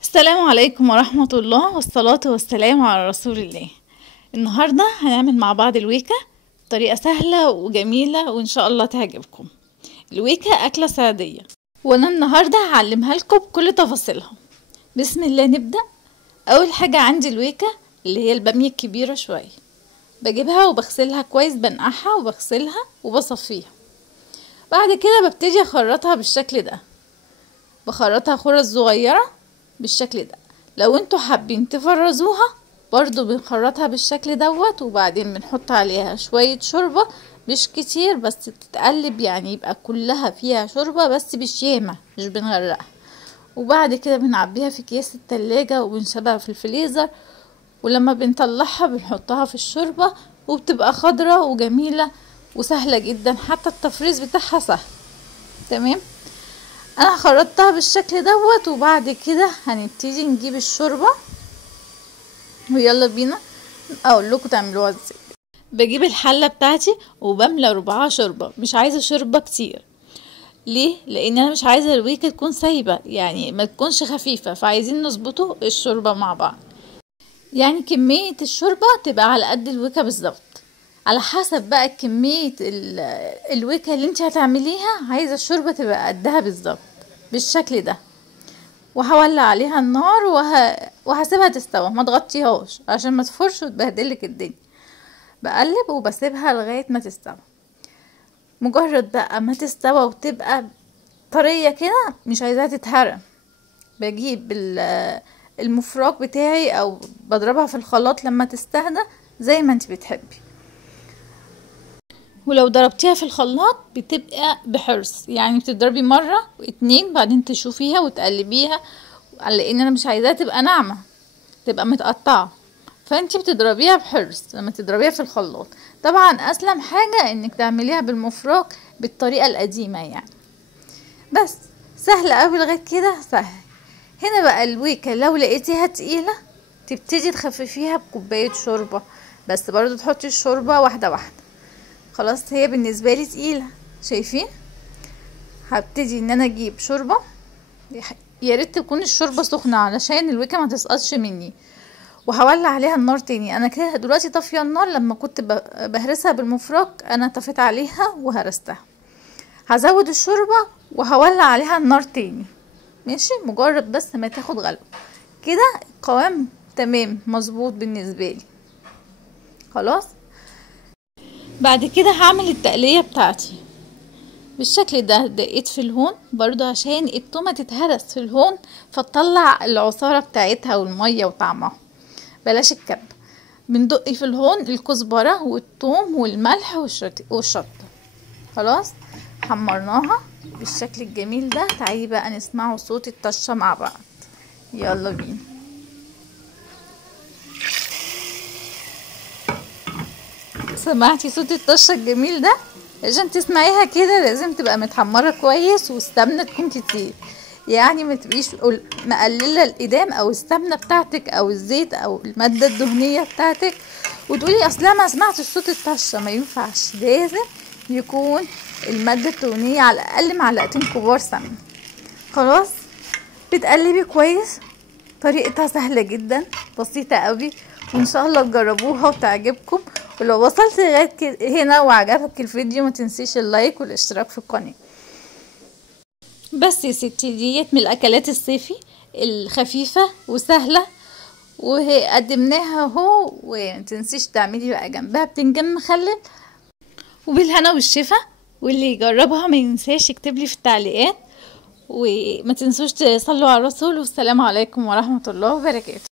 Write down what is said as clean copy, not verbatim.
السلام عليكم ورحمة الله والصلاة والسلام على رسول الله. النهاردة هنعمل مع بعض الويكة بطريقة سهلة وجميلة وإن شاء الله تعجبكم. الويكة أكلة سعودية وأنا النهاردة هعلمها لكم بكل تفاصيلها. بسم الله نبدأ. أول حاجة عندي الويكة اللي هي البامية الكبيرة شوية، بجيبها وبغسلها كويس، بنقعها وبغسلها وبصفيها. بعد كده ببتدي أخرطها بالشكل ده، بخرطها خرز صغيرة بالشكل ده. لو انتوا حابين تفرزوها برضو بنخرطها بالشكل دوت، وبعدين بنحط عليها شوية شوربة مش كتير بس تتقلب، يعني يبقى كلها فيها شوربة بس بشيامة مش بنغرقها. وبعد كده بنعبيها في اكياس التلاجة وبنشبها في الفريزر، ولما بنطلعها بنحطها في الشوربة وبتبقى خضرة وجميلة وسهلة جدا، حتى التفريز بتاعها سهل. تمام، انا خرطتها بالشكل دوت. وبعد كده هنبتدي نجيب الشوربه ويلا بينا اقول لكم تعملوها ازاي. بجيب الحله بتاعتي وبملى ربعها شوربه، مش عايزه شوربه كتير. ليه؟ لان انا مش عايزه الويكه تكون سايبه، يعني ما تكونش خفيفه، فعايزين نظبطه الشوربه مع بعض. يعني كميه الشوربه تبقى على قد الويكه بالظبط، على حسب بقى كميه الويكه اللي انت هتعمليها. عايزه الشوربه تبقى قدها بالظبط بالشكل ده. وهولع عليها النار وهسيبها تستوى، ما تغطيهاش عشان ما تفرش وتبهدلك الدنيا. بقلب وبسيبها لغايه ما تستوى. مجرد بقى ما تستوى وتبقى طريه كده، مش عايزاها تتهرى، بجيب المفراك بتاعي او بضربها في الخلاط لما تستهدى زي ما انت بتحبي. ولو ضربتيها في الخلاط بتبقى بحرص، يعني بتضربي مرة واتنين بعدين تشوفيها وتقلبيها، لان انا مش عايزاها تبقى ناعمة، تبقى متقطعة. فانتي بتضربيها بحرص لما تضربيها في الخلاط. طبعا اسلم حاجة انك تعمليها بالمفراك بالطريقة القديمة يعني. بس سهل اوي لغاية كده سهل. هنا بقى الويكة لو لقيتيها تقيلة تبتدي تخففيها بكوباية شوربة، بس برضو تحطي الشوربة واحدة واحدة. خلاص هي بالنسبه لي تقيله، شايفين؟ هبتدي ان انا اجيب شوربه، يا ريت تكون الشوربه سخنه علشان الويكه ما تسقطش مني. وهولع عليها النار تاني. انا كده دلوقتي طافيه النار، لما كنت بهرسها بالمفرك انا طفيت عليها وهرستها. هزود الشوربه وهولع عليها النار تاني، ماشي؟ مجرد بس ما تاخد غلوه كده القوام تمام مظبوط بالنسبه لي. خلاص بعد كده هعمل التقلية بتاعتي بالشكل ده. دقيت في الهون برضو عشان التومة تتهرس في الهون فتطلع العصارة بتاعتها والمية وطعمها، بلاش الكب. بندق في الهون الكزبرة والثوم والملح والشطة. خلاص حمرناها بالشكل الجميل ده. تعالي بقى نسمعوا صوت الطشة مع بعض، يلا بينا. سمعتي صوت الطشه الجميل ده؟ عشان تسمعيها كده لازم تبقى متحمره كويس والسمنه تكون كتير، يعني ما تبقيش مقلله الادام او السمنه بتاعتك او الزيت او الماده الدهنيه بتاعتك وتقولي اصلا ما سمعتش صوت الطشه. ما ينفعش، لازم يكون الماده الدهنيه على الاقل معلقتين كبار سمنه. خلاص بتقلبي كويس. طريقتها سهله جدا بسيطه قوي، وان شاء الله تجربوها وتعجبكم. ولو وصلت لغايه هنا وعجبك الفيديو ما تنسيش اللايك والاشتراك في القناه. بس يا ستي ديت من الاكلات الصيفي الخفيفه وسهله وقدمناها اهو. وما تنسيش تعملي بقى جنبها بتنجان مخلل. وبالهنا والشفا، واللي يجربها ما ينساش يكتب لي في التعليقات. وما تنسوش تصلوا على الرسول. والسلام عليكم ورحمه الله وبركاته.